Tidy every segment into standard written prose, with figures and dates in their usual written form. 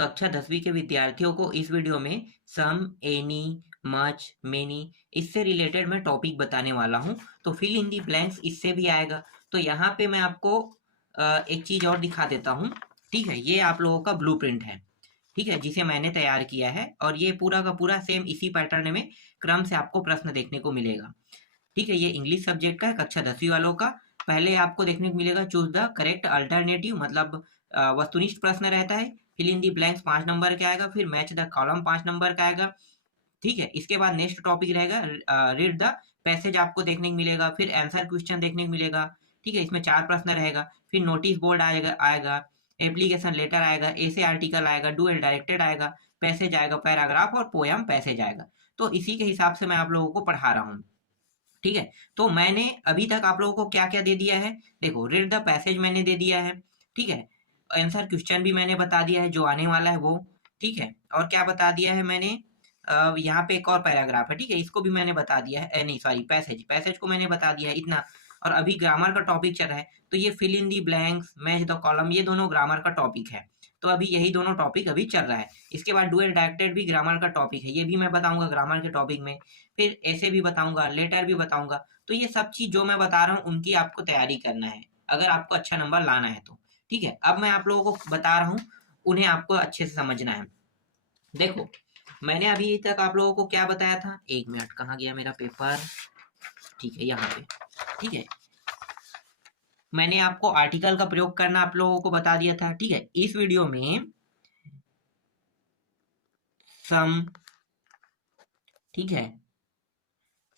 कक्षा 10वीं के विद्यार्थियों को इस वीडियो में सम, एनी, मच, मेनी इससे रिलेटेड मैं टॉपिक बताने वाला हूं। तो फिल इन दी ब्लैंक्स इससे भी आएगा। तो यहाँ पे मैं आपको एक चीज और दिखा देता हूँ। ठीक है, ये आप लोगों का ब्लूप्रिंट है, ठीक है, जिसे मैंने तैयार किया है और ये पूरा का पूरा सेम इसी पैटर्न में क्रम से आपको प्रश्न देखने को मिलेगा। ठीक है, ये इंग्लिश सब्जेक्ट का है, कक्षा 10वीं वालों का। पहले आपको देखने को मिलेगा चूज द करेक्ट अल्टरनेटिव, मतलब वस्तुनिष्ठ प्रश्न रहता है। Fill in the blanks 5 number का आएगा, फिर मैच द कॉलम 5 नंबर का आएगा। ठीक है, इसके बाद नेक्स्ट टॉपिक रहेगा रीड द पैसेज, आपको देखने को मिलेगा। फिर आंसर क्वेश्चन देखने को मिलेगा। ठीक है, इसमें 4 प्रश्न रहेगा। फिर नोटिस बोर्ड आएगा आएगा एप्लीकेशन लेटर आएगा, ऐसे आर्टिकल आएगा, डू एंड डायरेक्टेड आएगा, पैसेज आएगा, पैराग्राफ और पोयम पैसेज आएगा। तो इसी के हिसाब से मैं आप लोगों को पढ़ा रहा हूँ। ठीक है, तो मैंने अभी तक आप लोगों को क्या क्या दे दिया है, देखो रीड द पैसेज मैंने दे दिया है। ठीक है, आंसर क्वेश्चन भी मैंने बता दिया है जो आने वाला है वो। ठीक है, और क्या बता दिया है मैंने, यहाँ पे एक और पैराग्राफ है, ठीक है, इसको भी मैंने बता दिया है, नहीं सॉरी, पैसेज पैसेज को मैंने बता दिया है इतना। और अभी ग्रामर का टॉपिक चल रहा है, तो ये fill in the blanks, match the column, ये दोनों ग्रामर का टॉपिक है। तो अभी यही दोनों टॉपिक अभी चल रहा है। इसके बाद डू एंड डायरेक्टेड भी ग्रामर का टॉपिक है, ये भी मैं बताऊंगा ग्रामर के टॉपिक में। फिर ऐसे भी बताऊंगा, लेटर भी बताऊंगा। तो ये सब चीज जो मैं बता रहा हूँ उनकी आपको तैयारी करना है, अगर आपको अच्छा नंबर लाना है तो। ठीक है, अब मैं आप लोगों को बता रहा हूँ, उन्हें आपको अच्छे से समझना है। देखो, मैंने अभी तक आप लोगों को क्या बताया था, एक मिनट, कहाँ गया मेरा पेपर। ठीक है, यहाँ पे। ठीक है, मैंने आपको आर्टिकल का प्रयोग करना आप लोगों को बता दिया था। ठीक है, इस वीडियो में सम, ठीक है,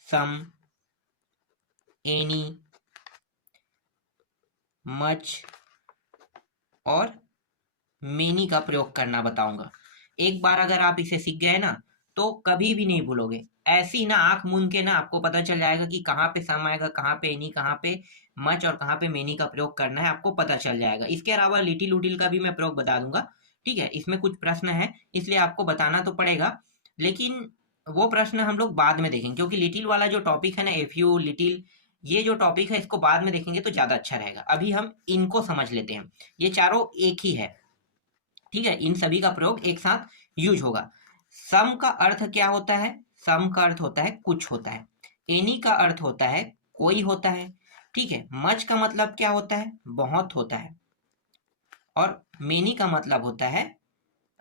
सम, एनी, मच और मेनी का प्रयोग करना बताऊंगा। एक बार अगर आप इसे सीख गए ना तो कभी भी नहीं भूलोगे। ऐसे ही ना आंख मूंद के ना आपको पता चल जाएगा कि कहाँ पे सम आएगा, कहाँ पे एनी, कहाँ पे मच और कहाँ पे मेनी का प्रयोग करना है, आपको पता चल जाएगा। इसके अलावा लिटिल उटिल का भी मैं प्रयोग बता दूंगा। ठीक है, इसमें कुछ प्रश्न है इसलिए आपको बताना तो पड़ेगा, लेकिन वो प्रश्न हम लोग बाद में देखेंगे, क्योंकि लिटिल वाला जो टॉपिक है ना, एफ यू लिटिल, ये जो टॉपिक है इसको बाद में देखेंगे तो ज्यादा अच्छा रहेगा। अभी हम इनको समझ लेते हैं। ये चारों एक ही है। ठीक है, इन सभी का प्रयोग एक साथ यूज होगा। सम का अर्थ क्या होता है, सम का अर्थ होता है कुछ होता है। एनी का अर्थ होता है कोई होता है। ठीक है, मच का मतलब क्या होता है, बहुत होता है। और मेनी का मतलब होता है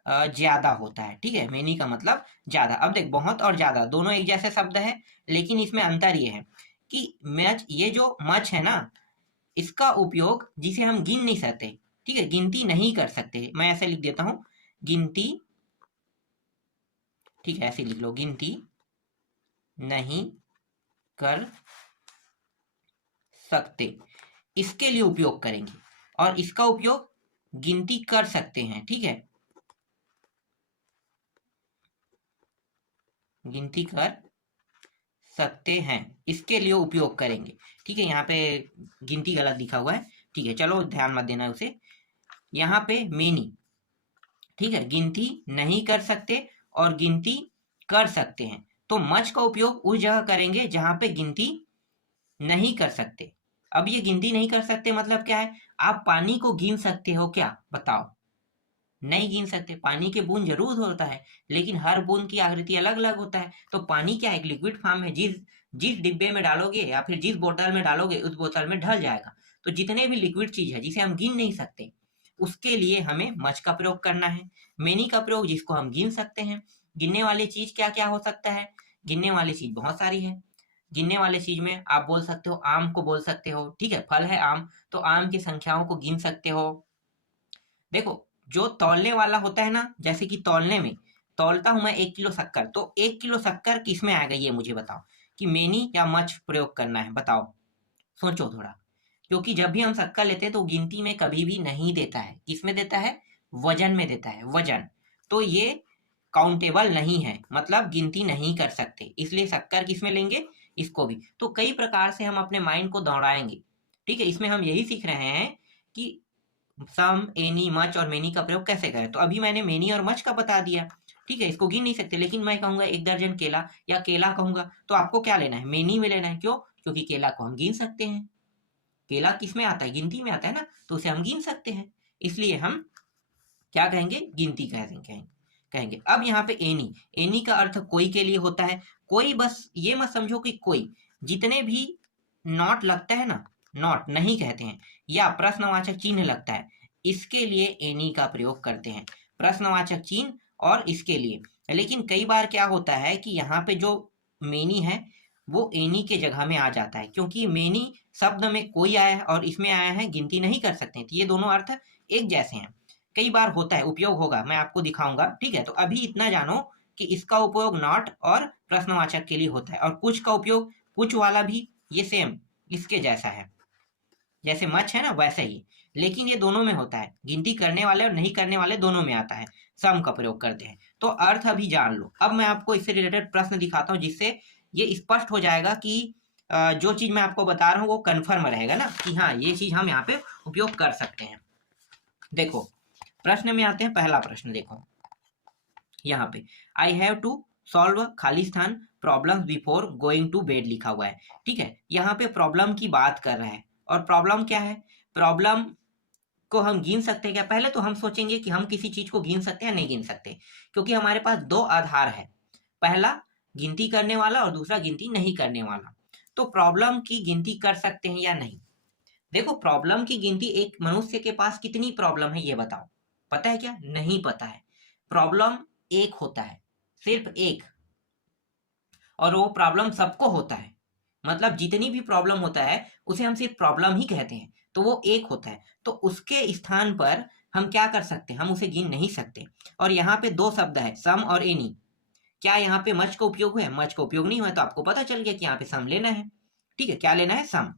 ज्यादा होता है। ठीक है, मेनी का मतलब ज्यादा। अब देख, बहुत और ज्यादा दोनों एक जैसे शब्द है, लेकिन इसमें अंतर ये है कि मच, ये जो मच है ना, इसका उपयोग जिसे हम गिन नहीं सकते, ठीक है, गिनती नहीं कर सकते, मैं ऐसे लिख देता हूं, गिनती, ठीक है, ऐसे लिख लो, गिनती नहीं कर सकते, इसके लिए उपयोग करेंगे। और इसका उपयोग गिनती कर सकते हैं। ठीक है, गिनती कर सकते हैं, इसके लिए उपयोग करेंगे। ठीक है, यहाँ पे गिनती गलत लिखा हुआ है। ठीक है, चलो ध्यान मत देना उसे। यहाँ पे मेनी, ठीक है, गिनती नहीं कर सकते और गिनती कर सकते हैं। तो मच का उपयोग उस जगह करेंगे जहां पे गिनती नहीं कर सकते। अब ये गिनती नहीं कर सकते मतलब क्या है, आप पानी को गिन सकते हो क्या, बताओ, नहीं गिन सकते। पानी के बूंद जरूर होता है, लेकिन हर बूंद की आकृति अलग अलग होता है। तो पानी क्या एक लिक्विड फॉर्म है, जिस जिस डिब्बे में डालोगे या फिर जिस बोतल में डालोगे उस बोतल में ढल जाएगा। तो जितने भी लिक्विड चीज है जिसे हम गिन नहीं सकते, उसके लिए हमें मच का प्रयोग करना है। मेनी का प्रयोग जिसको हम गिन सकते हैं। गिनने वाली चीज क्या क्या हो सकता है, गिनने वाली चीज बहुत सारी है। गिनने वाले चीज में आप बोल सकते हो, आम को बोल सकते हो। ठीक है, फल है आम, तो आम की संख्याओं को गिन सकते हो। देखो, जो तौलने वाला होता है ना, जैसे कि तौलने में तौलता हूं मैं 1 किलो शक्कर, तो 1 किलो शक्कर किस में आएगा ये मुझे बताओ, कि मेनी या मच प्रयोग करना है, बताओ, सोचो थोड़ा। क्योंकि जब भी हम शक्कर लेते हैं तो गिनती में कभी भी नहीं देता है, किसमें देता है, वजन में देता है, वजन। तो ये काउंटेबल नहीं है, मतलब गिनती नहीं कर सकते, इसलिए शक्कर किसमें लेंगे, इसको भी। तो कई प्रकार से हम अपने माइंड को दौड़ाएंगे। ठीक है, इसमें हम यही सीख रहे हैं कि सम, एनी, मच और मेनी का प्रयोग कैसे करें। तो अभी मैंने मेनी और मच का बता दिया। ठीक है, इसको गिन नहीं सकते, लेकिन मैं कहूंगा 1 दर्जन केला या केला कहूंगा, तो आपको क्या लेना है, मेनी में लेना है। क्यों, क्योंकि केला को हम गिन सकते हैं। केला किस में आता है, गिनती में आता है ना, तो उसे हम गिन सकते हैं, इसलिए हम क्या कहेंगे, गिनती कहेंगे। अब यहाँ पे एनी, एनी का अर्थ कोई के लिए होता है। कोई, बस ये मत समझो कि कोई, जितने भी नॉट लगता है ना, नॉट नहीं कहते हैं, या प्रश्नवाचक चिन्ह लगता है, इसके लिए एनी का प्रयोग करते हैं, प्रश्नवाचक चिन्ह और इसके लिए। लेकिन कई बार क्या होता है कि यहाँ पे जो मेनी है वो एनी के जगह में आ जाता है, क्योंकि मेनी शब्द में कोई आया है और इसमें आया है गिनती नहीं कर सकते, तो ये दोनों अर्थ एक जैसे हैं। कई बार होता है, उपयोग होगा, मैं आपको दिखाऊंगा, ठीक है। तो अभी इतना जानो कि इसका उपयोग नॉट और प्रश्नवाचक के लिए होता है, और कुछ का उपयोग, कुछ वाला भी ये सेम इसके जैसा है, जैसे मच है ना वैसे ही, लेकिन ये दोनों में होता है, गिनती करने वाले और नहीं करने वाले दोनों में आता है, सम का प्रयोग करते हैं। तो अर्थ अभी जान लो। अब मैं आपको इससे रिलेटेड प्रश्न दिखाता हूँ, जिससे ये स्पष्ट हो जाएगा कि जो चीज मैं आपको बता रहा हूँ वो कन्फर्म रहेगा ना, कि हाँ ये चीज हम यहाँ पे उपयोग कर सकते हैं। देखो प्रश्न में आते हैं, पहला प्रश्न देखो यहाँ पे, आई हैव टू सॉल्व खाली स्थान problem before going to bed लिखा हुआ है, ठीक है। यहाँ पे प्रॉब्लम की बात कर रहा है, और प्रॉब्लम क्या है, प्रॉब्लम को हम गिन सकते हैं क्या? पहले तो हम सोचेंगे कि हम किसी चीज को गिन सकते हैं या नहीं गिन सकते, क्योंकि हमारे पास दो आधार है, पहला गिनती करने वाला और दूसरा गिनती नहीं करने वाला। तो प्रॉब्लम की गिनती कर सकते हैं या नहीं? देखो प्रॉब्लम की गिनती, एक मनुष्य के पास कितनी प्रॉब्लम है ये बताओ, पता है क्या? नहीं पता है। प्रॉब्लम एक होता है, सिर्फ एक, और वो प्रॉब्लम सबको होता है, मतलब जितनी भी प्रॉब्लम होता है उसे हम सिर्फ प्रॉब्लम ही कहते हैं, तो वो एक होता है। तो उसके स्थान पर हम क्या कर सकते हैं, हम उसे गिन नहीं सकते। और यहाँ पे दो शब्द है, सम और एनी। क्या यहाँ पे मच का उपयोग हुआ है? मच का उपयोग नहीं हुआ है, तो आपको पता चल गया कि यहाँ पे सम लेना है, ठीक है। क्या लेना है? सम।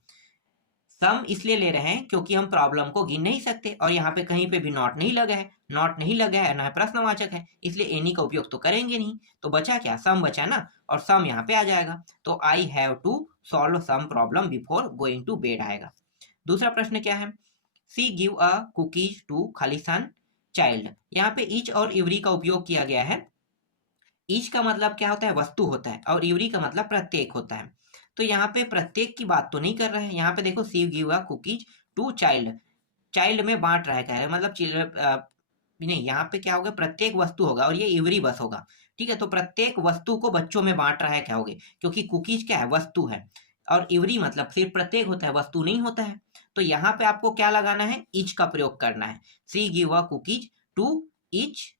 सम इसलिए ले रहे हैं क्योंकि हम प्रॉब्लम को गिन नहीं सकते, और यहाँ पे कहीं पे भी नॉट नहीं लगा है, नॉट नहीं लगा है ना प्रश्नवाचक है, इसलिए एनी का उपयोग तो करेंगे नहीं। तो बचा क्या? सम बचा ना, और सम यहाँ पे आ जाएगा। तो I have to solve some problem before going to bed आएगा। दूसरा प्रश्न क्या है, she give a cookies to खालिस्तान चाइल्ड। यहाँ पे ईच और इवरी का उपयोग किया गया है। ईच का मतलब क्या होता है? वस्तु होता है, और इवरी का मतलब प्रत्येक होता है। तो यहाँ पे प्रत्येक की बात तो नहीं कर रहे हैं, यहाँ पे देखो she give a cookies to child, child में बांट रहा है, कह रहे हैं मतलब चिल्ड्रन, नहीं यहाँ पे क्या होगा, प्रत्येक वस्तु होगा, और ये इवरी बस होगा, ठीक है। तो प्रत्येक वस्तु को बच्चों में बांट रहा है, क्या होगे, क्योंकि कुकीज क्या है? वस्तु है, और इवरी मतलब सिर्फ प्रत्येक होता है, वस्तु नहीं होता है। तो यहाँ पे आपको क्या लगाना है? ईच का प्रयोग करना है। She give a cookies to each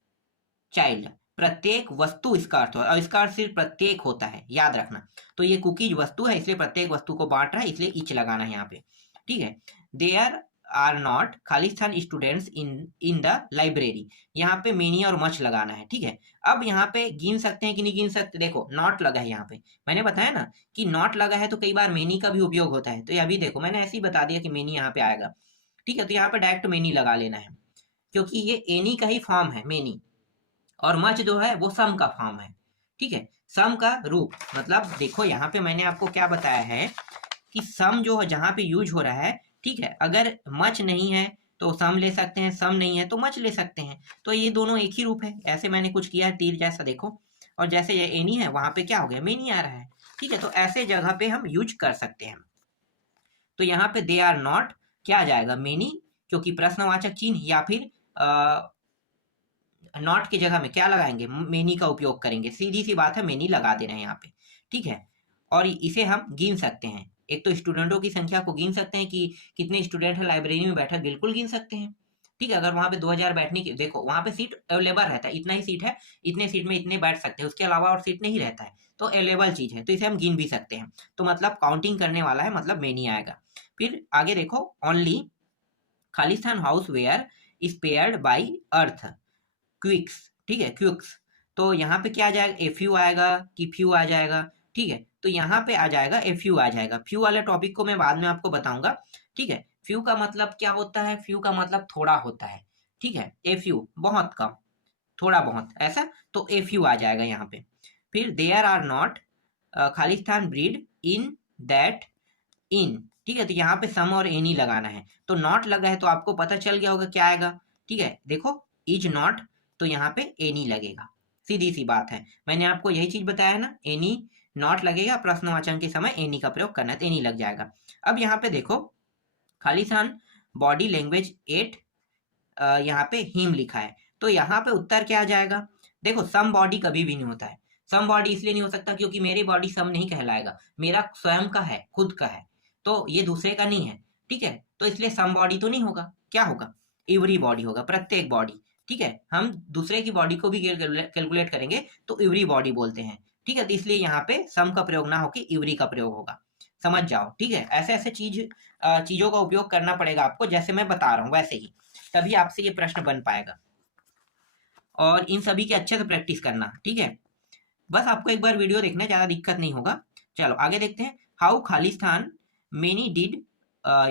child, प्रत्येक वस्तु इसका अर्थ है, और इसका अर्थ सिर्फ प्रत्येक होता है, याद रखना। तो ये कुकीज वस्तु है, इसलिए प्रत्येक वस्तु को बांट रहा है, इसलिए ईच लगाना है यहाँ पे, ठीक है। देयर आर नॉट खालिस्तान स्टूडेंट्स इन द लाइब्रेरी, यहाँ पे मेनी और मच लगाना है, ठीक है। अब यहाँ पे गिन सकते हैं कि नहीं गिन सकते? देखो नॉट लगा है यहाँ पे, मैंने बताया ना कि नॉट लगा है तो कई बार मेनी का भी उपयोग होता है। तो अभी देखो मैंने ऐसे ही बता दिया कि मेनी यहाँ पे आएगा, ठीक है। तो यहाँ पे डायरेक्ट मेनी लगा लेना है, क्योंकि ये एनी का ही फॉर्म है मेनी, और मच जो है वो सम का फॉर्म है, ठीक है। सम का रूप, मतलब देखो यहाँ पे मैंने आपको क्या बताया है कि सम जो है जहाँ पे यूज हो रहा है, ठीक है, अगर मच नहीं है तो सम ले सकते हैं, सम नहीं है तो मच ले सकते हैं। तो ये दोनों एक ही रूप है, ऐसे मैंने कुछ किया है तीर जैसा, देखो, और जैसे ये एनी है वहां पे क्या हो गया? मेनी आ रहा है, ठीक है। तो ऐसे जगह पे हम यूज कर सकते हैं। तो यहाँ पे दे आर नॉट क्या आ जाएगा? मेनी, क्योंकि प्रश्नवाचक चिन्ह या फिर नॉट की जगह में क्या लगाएंगे? मेनी का उपयोग करेंगे, सीधी सी बात है, मेनी लगा दे रहे हैं यहाँ पे, ठीक है। और इसे हम गिन सकते हैं, एक तो स्टूडेंटों की संख्या को गिन सकते हैं कि कितने स्टूडेंट है लाइब्रेरी में बैठा, बिल्कुल गिन सकते हैं, ठीक है। अगर वहां पे 2000 बैठने की, देखो वहां पे सीट अवेलेबल रहता है, इतना ही सीट है, इतने सीट में इतने बैठ सकते हैं, उसके अलावा और सीट नहीं रहता है, तो अवेलेबल चीज है, तो इसे हम गिन भी सकते हैं। तो मतलब काउंटिंग करने वाला है, मतलब मेनी आएगा। फिर आगे देखो, ओनली खालिस्तान house were spared by earthquakes, ठीक है, क्विक्स। तो यहाँ पे क्या आ जाएगा? ए फ्यू आएगा कि फ्यू आ जाएगा, ठीक है। तो यहाँ पे आ जाएगा ए फ्यू आ जाएगा। फ्यू वाले टॉपिक को मैं बाद में आपको बताऊंगा, ठीक है। फ्यू का मतलब क्या होता है? फ्यू का मतलब थोड़ा होता है, ठीक है। ए फ्यू बहुत कम, थोड़ा बहुत ऐसा, तो ए फ्यू आ जाएगा यहाँ पे। फिर देयर आर नॉट खालिस्तान ब्रीड इन दैट इन, ठीक है। तो यहाँ पे सम और एनी लगाना है, तो नॉट लगा है तो आपको पता चल गया होगा क्या आएगा, ठीक है। देखो इज नॉट, तो यहाँ पे एनी लगेगा, सीधी सी बात है, मैंने आपको यही चीज बताया है ना, एनी नॉट लगेगा, प्रश्नवाचन के समय एनी का प्रयोग करना है तो एनी लग जाएगा। अब यहाँ पे देखो खालिस्तान बॉडी लैंग्वेज 8, यहाँ पे हिम लिखा है, तो यहाँ पे उत्तर क्या आ जाएगा? देखो सम बॉडी कभी भी नहीं होता है। सम बॉडी इसलिए नहीं हो सकता क्योंकि मेरी बॉडी सम नहीं कहलाएगा, मेरा स्वयं का है, खुद का है, तो ये दूसरे का नहीं है। ठीक है, तो इसलिए सम बॉडी तो नहीं होगा, क्या होगा? एवरी बॉडी होगा, प्रत्येक बॉडी। ठीक है, हम दूसरे की बॉडी को भी कैलकुलेट करेंगे तो एवरी बॉडी बोलते हैं। ठीक है, तो इसलिए यहाँ पे सम का प्रयोग ना होकर एवरी का प्रयोग होगा, समझ जाओ। ठीक है, ऐसे ऐसे चीजों का उपयोग करना पड़ेगा आपको, जैसे मैं बता रहा हूँ वैसे ही, तभी आपसे ये प्रश्न बन पाएगा। और इन सभी की अच्छे से प्रैक्टिस करना। ठीक है, बस आपको एक बार वीडियो देखना, ज्यादा दिक्कत नहीं होगा। चलो आगे देखते हैं। How Khalistan many did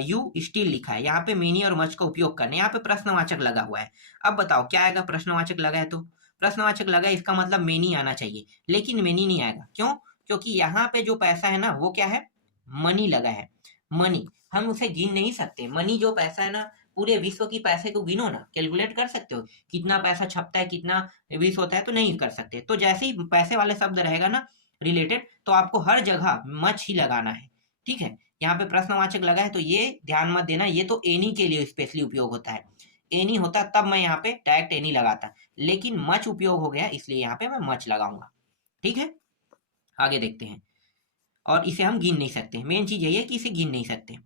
you still लिखा है, यहाँ पे मेनी और मच का उपयोग करना, यहाँ पे प्रश्नवाचक लगा हुआ है। अब बताओ क्या आएगा? प्रश्नवाचक लगा है तो प्रश्नवाचक लगा है, इसका मतलब मेनी आना चाहिए, लेकिन मेनी नहीं आएगा। क्यों? क्योंकि यहाँ पे जो पैसा है ना वो क्या है? मनी लगा है। मनी हम उसे गिन नहीं सकते। मनी जो पैसा है ना, पूरे विश्व की पैसे को गिनो ना, कैलकुलेट कर सकते हो कितना पैसा छपता है, कितना विश्व होता है, तो नहीं कर सकते। तो जैसे ही पैसे वाले शब्द रहेगा ना रिलेटेड, तो आपको हर जगह मच ही लगाना है। ठीक है, यहाँ पे प्रश्नवाचक लगा है तो ये ध्यान मत देना, ये तो एनी के लिए स्पेशली उपयोग होता है। एनी होता तब मैं यहाँ पे डायरेक्ट एनी लगाता, लेकिन मच उपयोग हो गया इसलिए यहाँ पे मैं मच लगाऊंगा। ठीक है, आगे देखते हैं। और इसे हम गिन नहीं सकते, मेन चीज यही है कि इसे गिन नहीं सकते।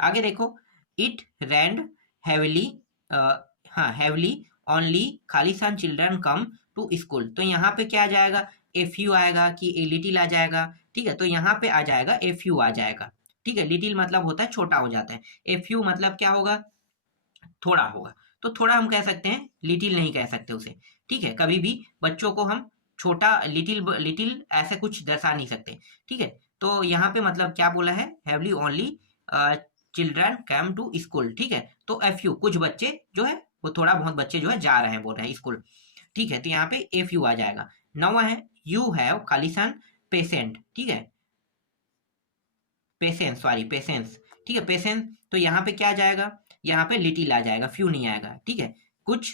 आगे देखो, इट रैंड हैवीली, हाँ हैवीली ओनली खालिस्तान चिल्ड्रन कम टू स्कूल, तो यहाँ पे क्या आ जाएगा? एफ यू आएगा कि ए लिटिल आ जाएगा? ठीक है, तो यहाँ पे आ जाएगा एफ यू आ जाएगा। ठीक है, लिटिल मतलब होता है छोटा हो जाता है, एफ यू मतलब क्या होगा? थोड़ा होगा। तो थोड़ा हम कह सकते हैं, लिटिल नहीं कह सकते उसे। ठीक है, कभी भी बच्चों को हम छोटा लिटिल लिटिल ऐसे कुछ दर्शा नहीं सकते। ठीक है, तो यहाँ पे मतलब क्या बोला है? Heavily only children come to school. ठीक है, तो एफ यू कुछ बच्चे जो है वो थोड़ा बहुत बच्चे जो है जा रहे हैं, बोल रहे हैं स्कूल। ठीक है, तो यहाँ पे एफ यू आ जाएगा। नौवा है यू हैव खालिस्तान पेशेंट। ठीक है, पेशेंस, सॉरी पेशेंस। ठीक है, पेशेंस, तो यहाँ पे क्या आ जाएगा? यहाँ पे लिटिल आ जाएगा, फ्यू नहीं आएगा। ठीक है, कुछ।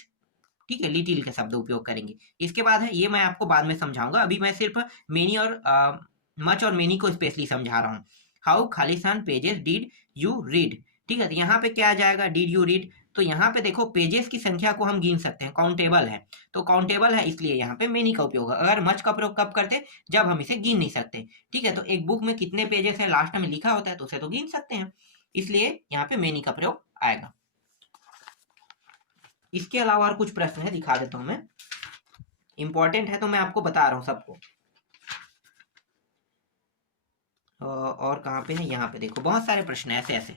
ठीक है, लिटिल के शब्द उपयोग करेंगे। इसके बाद है, ये मैं आपको बाद में समझाऊंगा, अभी मैं सिर्फ मेनी और मच और मेनी को स्पेशली समझा रहा हूँ। How Khalistan pages did you read. ठीक है, तो यहाँ पे क्या आ जाएगा? Did you read. तो यहाँ पे देखो पेजेस की संख्या को हम गिन सकते हैं, काउंटेबल है, तो काउंटेबल है इसलिए यहाँ पे मेनी का उपयोग है। अगर मच का प्रयोग कब करते? जब हम इसे गिन नहीं सकते। ठीक है, तो एक बुक में कितने पेजेस है लास्ट में लिखा होता है, तो उसे तो गिन सकते हैं, इसलिए यहाँ पे मेनी का प्रयोग आएगा। इसके अलावा और कुछ प्रश्न है, दिखा देता हूं मैं, इंपॉर्टेंट है तो मैं आपको बता रहा हूं सबको। और कहाँ पे है? यहाँ पे देखो, बहुत सारे प्रश्न है ऐसे ऐसे।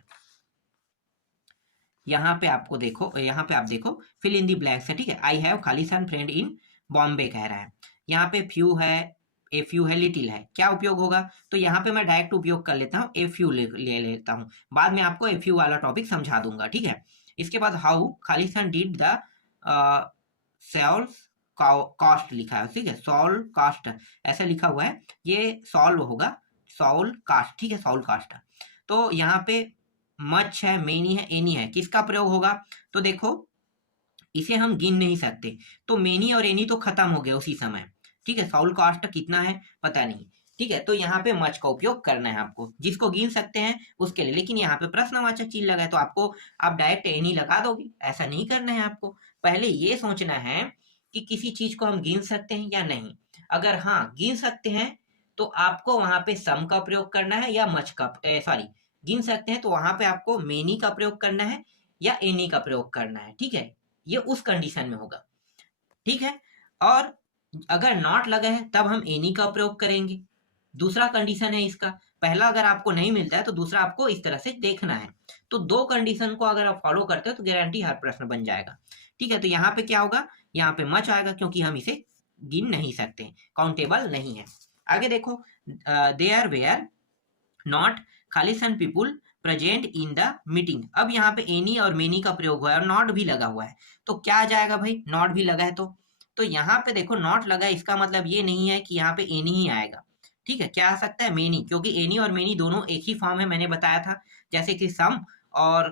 यहाँ पे आपको देखो, यहाँ पे आप देखो, फिल इन दी ब्लैंक्स है। ठीक है, I have Khalistan friend in Bombay कह रहा है। यहाँ पे फ्यू है, ए फ्यू है, लिटिल है, क्या उपयोग होगा? तो यहाँ पे मैं डायरेक्ट उपयोग कर लेता हूँ, ए फ्यू ले लेता हूँ, बाद में आपको ए फ्यू वाला टॉपिक समझा दूंगा। ठीक है, इसके बाद how Khalistan did the solve cost लिखा है। ठीक है, सॉल्व कास्ट ऐसा लिखा हुआ है, ये सॉल्व होगा, सॉल्व कास्ट। ठीक है, सॉल्व कास्ट। तो यहाँ पे मच है, मेनी है, एनी है, किसका प्रयोग होगा? तो देखो इसे हम गिन नहीं सकते, तो मेनी और एनी तो खत्म हो गए उसी समय। ठीक है, सॉल्व कास्ट कितना है पता नहीं। ठीक है, तो यहाँ पे मच का उपयोग करना है आपको, जिसको गिन सकते हैं उसके लिए। लेकिन यहाँ पे प्रश्नवाचक चिन्ह लगा है तो आपको, आप डायरेक्ट एनी लगा दोगे, ऐसा नहीं करना है आपको। पहले ये सोचना है कि किसी चीज को हम गिन सकते हैं या नहीं। अगर हाँ गिन सकते हैं तो आपको वहां पे सम का प्रयोग करना है या मच का, सॉरी गिन सकते हैं तो वहां पे आपको मेनी का प्रयोग करना है या एनी का प्रयोग करना है। ठीक है, ये उस कंडीशन में होगा। ठीक है, और अगर नॉट लगा है तब हम एनी का प्रयोग करेंगे, दूसरा कंडीशन है इसका। पहला अगर आपको नहीं मिलता है तो दूसरा आपको इस तरह से देखना है। तो दो कंडीशन को अगर आप फॉलो करते हो तो गारंटी हर प्रश्न बन जाएगा। ठीक है, तो यहाँ पे क्या होगा? यहाँ पे मच आएगा क्योंकि हम इसे गिन नहीं सकते, काउंटेबल नहीं है। आगे देखो, देयर वेयर नॉट खालिस्तान people present in the meeting. अब यहाँ पे एनी और मेनी का प्रयोग हुआ है और नॉट भी लगा हुआ है, तो क्या आ जाएगा भाई? नॉट भी लगा है तो यहाँ पे देखो नॉट लगा है, इसका मतलब ये नहीं है कि यहाँ पे एनी ही आएगा। ठीक है, क्या आ सकता है? मेनी, क्योंकि एनी और मेनी दोनों एक ही फॉर्म है, मैंने बताया था, जैसे कि सम और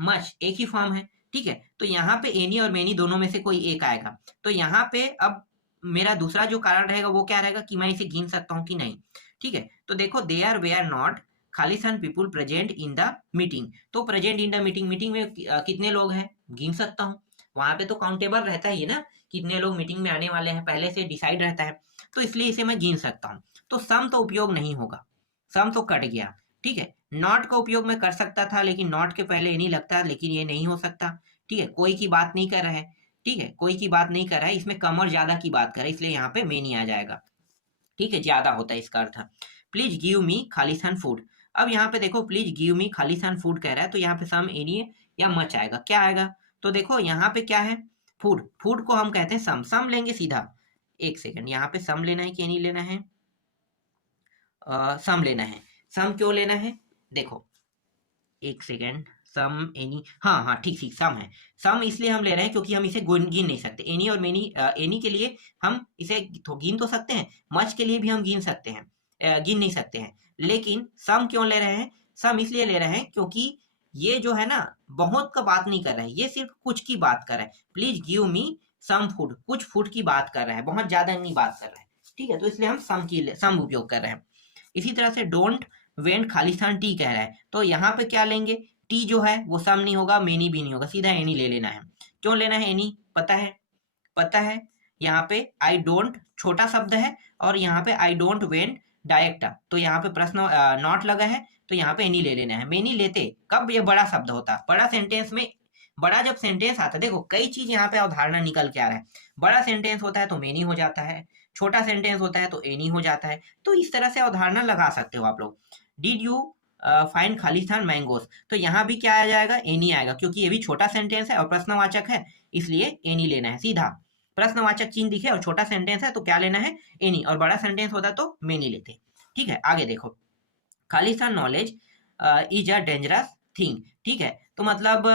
मच एक ही फॉर्म है। ठीक है, तो यहाँ पे एनी और मेनी दोनों में से कोई एक आएगा। तो यहाँ पे अब मेरा दूसरा जो कारण रहेगा वो क्या रहेगा कि मैं इसे गिन सकता हूँ कि नहीं। ठीक है, तो देखो देयर वेयर नॉट खालिस्तान people present in the meeting, तो present in the meeting, meeting में कितने लोग हैं गिन सकता हूँ, वहां पे तो काउंटेबल रहता ही है ना, कितने लोग मीटिंग में आने वाले हैं पहले से डिसाइड रहता है, तो इसलिए इसे मैं गिन सकता हूँ। तो सम तो उपयोग नहीं होगा, सम तो कट गया। ठीक है, नॉट का उपयोग मैं कर सकता था, लेकिन नॉट के पहले नहीं लगता, लेकिन ये नहीं हो सकता। ठीक है, कोई की बात नहीं कर रहा है, ठीक है, कोई की बात नहीं कर रहा है, इसमें कम और ज्यादा की बात कर रहा है, इसलिए यहाँ पे मेनी आ जाएगा। ठीक है, ज्यादा होता है इसका अर्थ। प्लीज गिव मी खालिस्तान फूड। अब यहाँ पे देखो प्लीज गिव मी खालिस्तान फूड कह रहा है, तो यहाँ पे सम एनी या मच आएगा, क्या आएगा? तो देखो यहाँ पे क्या है, फूड, फूड को हम कहते हैं सम, सम लेंगे सीधा। एक सेकंड, यहाँ पे सम लेना है कि एनी लेना है? सम लेना है। सम क्यों लेना है? देखो एक सेकेंड, सम एनी, हाँ हाँ ठीक ठीक, सम है। सम इसलिए हम ले रहे हैं क्योंकि हम इसे गिन नहीं सकते। एनी और मेनी, एनी के लिए हम इसे तो गिन तो सकते हैं, मच के लिए भी हम गिन सकते हैं, गिन नहीं सकते हैं। लेकिन सम क्यों ले रहे हैं? सम इसलिए ले रहे हैं क्योंकि ये जो है ना, बहुत का बात नहीं कर रहा है, ये सिर्फ कुछ की बात कर रहा है। Please give me some food, कुछ फूड की बात कर रहा है, बहुत ज्यादा नहीं बात कर रहा है। ठीक है, तो इसलिए हम सम उपयोग कर रहे हैं। इसी तरह से डोंट वेंट खालिस्तान टी कह रहा है, तो यहाँ पे क्या लेंगे? टी जो है वो सम नहीं होगा, मेनी भी नहीं होगा, सीधा एनी ले लेना है। क्यों लेना है एनी? पता है, पता है। यहाँ पे आई डोंट छोटा शब्द है, और यहाँ पे आई डोंट वेंट डायरेक्ट, तो यहाँ पे प्रश्न नॉट लगा है, तो यहाँ पे एनी ले लेना है। मेनी लेते कब ये बड़ा शब्द होता, बड़ा सेंटेंस में, बड़ा जब सेंटेंस आता है, देखो कई चीज यहाँ पे अवधारणा निकल के आ रहा है। बड़ा सेंटेंस होता है तो मेनी हो जाता है, छोटा सेंटेंस होता है तो एनी हो जाता है, तो इस तरह से अवधारणा लगा सकते हो आप लोग। Did you find Khalistan mangoes, तो यहाँ भी क्या आ जाएगा? एनी आएगा, क्योंकि ये भी छोटा सेंटेंस है और प्रश्नवाचक है, इसलिए एनी लेना है सीधा। प्रश्नवाचक चिन्ह दिखे और छोटा सेंटेंस है तो क्या लेना है? एनी, और बड़ा सेंटेंस होता तो मेनी लेते। ठीक है, आगे देखो, Khalistan knowledge is a dangerous thing. ठीक है, तो मतलब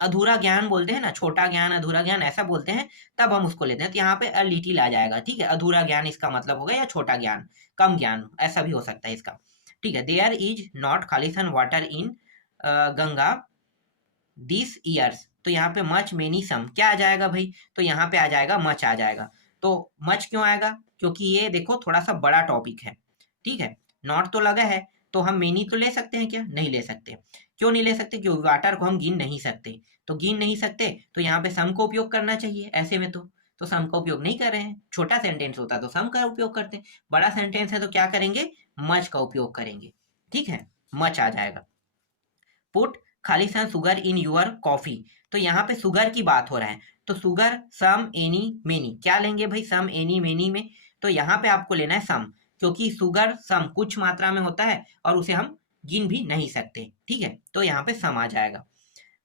अधूरा ज्ञान बोलते हैं ना, छोटा ज्ञान, अधूरा ज्ञान ऐसा बोलते हैं, तब हम उसको लेते हैं, तो यहाँ पे अ लिटिल आ जाएगा। ठीक है, अधूरा ज्ञान इसका मतलब होगा, या छोटा ज्ञान, कम ज्ञान, ऐसा भी हो सकता है इसका। ठीक है, देयर इज नॉट खालिस्तान water in Ganga this years, तो यहाँ पे मच मेनी सम क्या आ जाएगा भाई? तो यहाँ पे आ जाएगा मच आ जाएगा। तो मच क्यों आएगा? क्योंकि ये देखो थोड़ा सा बड़ा टॉपिक है। ठीक है, नॉट तो लगा है, तो हम मेनी तो ले सकते हैं क्या? नहीं ले सकते। क्यों नहीं ले सकते? क्योंकि वाटर को हम गिन नहीं सकते, तो गिन नहीं सकते तो यहाँ पे सम का उपयोग करना चाहिए ऐसे में। तो सम का उपयोग नहीं कर रहे हैं, छोटा सेंटेंस होता तो सम का उपयोग करते, बड़ा सेंटेंस है तो क्या करेंगे? मच का उपयोग करेंगे। ठीक है, मच आ जाएगा। पुट खालिस्तान सुगर इन यूर कॉफी, तो यहाँ पे सुगर की बात हो रहा है, तो सुगर सम एनी मेनी क्या लेंगे भाई? सम एनी मेनी में, तो यहाँ पे आपको लेना है सम, क्योंकि सुगर सम कुछ मात्रा में होता है और उसे हम गिन भी नहीं सकते। ठीक है, तो यहाँ पे सम आ जाएगा।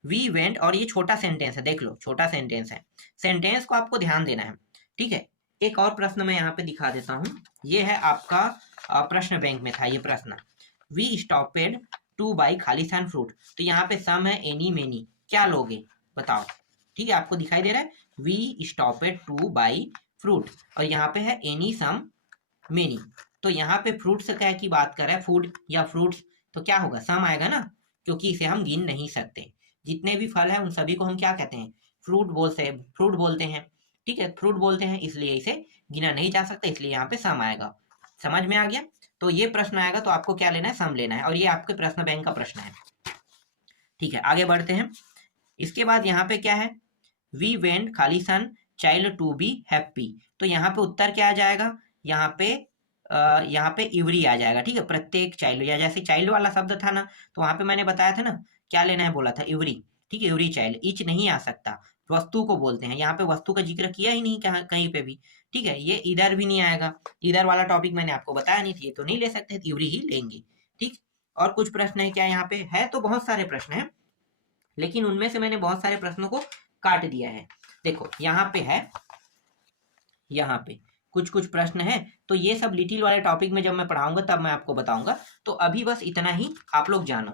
वी वेंट, और ये छोटा सेंटेंस है, देख लो छोटा सेंटेंस है, सेंटेंस को आपको ध्यान देना है। ठीक है, एक और प्रश्न मैं यहाँ पे दिखा देता हूँ, ये है आपका प्रश्न बैंक में था ये प्रश्न। वी स्टॉपेड टू बाई खालिस्तान फ्रूट, तो यहाँ पे सम है एनी मेनी, क्या लोगे बताओ? ठीक है, आपको दिखाई दे रहा है, we stopped to by fruit, और यहाँ पे है एनी सम मेनी, तो यहाँ पे फ्रूट से क्या की बात कर रहा है? फूड या फ्रूट्स, तो क्या होगा? सम आएगा ना, क्योंकि इसे हम गिन नहीं सकते। जितने भी फल हैं उन सभी को हम क्या कहते हैं? फ्रूट बोलते हैं, फ्रूट बोलते हैं। ठीक है, फ्रूट बोलते हैं, इसलिए इसे गिना नहीं जा सकता, इसलिए यहाँ पे सम आएगा। समझ में आ गया? तो ये प्रश्न आएगा तो आपको क्या लेना है? सम लेना है, और ये आपके प्रश्न बैंक का प्रश्न है। ठीक है, आगे बढ़ते हैं। इसके बाद यहाँ पे क्या है? वी वेंट खालिस्तान चाइल्ड टू बी हैप्पी, तो यहाँ पे उत्तर क्या आ जाएगा? यहाँ पे इवरी आ जाएगा। ठीक है, प्रत्येक चाइल्ड, या जैसे चाइल्ड वाला शब्द था ना, तो वहां पे मैंने बताया था ना क्या लेना है, बोला था इवरी। ठीक है, इवरी चाइल्ड, इच नहीं आ सकता, वस्तु को बोलते हैं, यहाँ पे वस्तु का जिक्र किया ही नहीं कहीं पे भी। ठीक है, ये इधर भी नहीं आएगा, इधर वाला टॉपिक मैंने आपको बताया नहीं था, ये तो नहीं ले सकते, इवरी ही लेंगे। ठीक, और कुछ प्रश्न है क्या यहाँ पे? है तो बहुत सारे प्रश्न है, लेकिन उनमें से मैंने बहुत सारे प्रश्नों को काट दिया है। देखो यहाँ पे है, यहाँ पे कुछ कुछ प्रश्न है, तो ये सब लिटिल वाले टॉपिक में जब मैं पढ़ाऊंगा तब मैं आपको बताऊंगा। तो अभी बस इतना ही आप लोग जानो।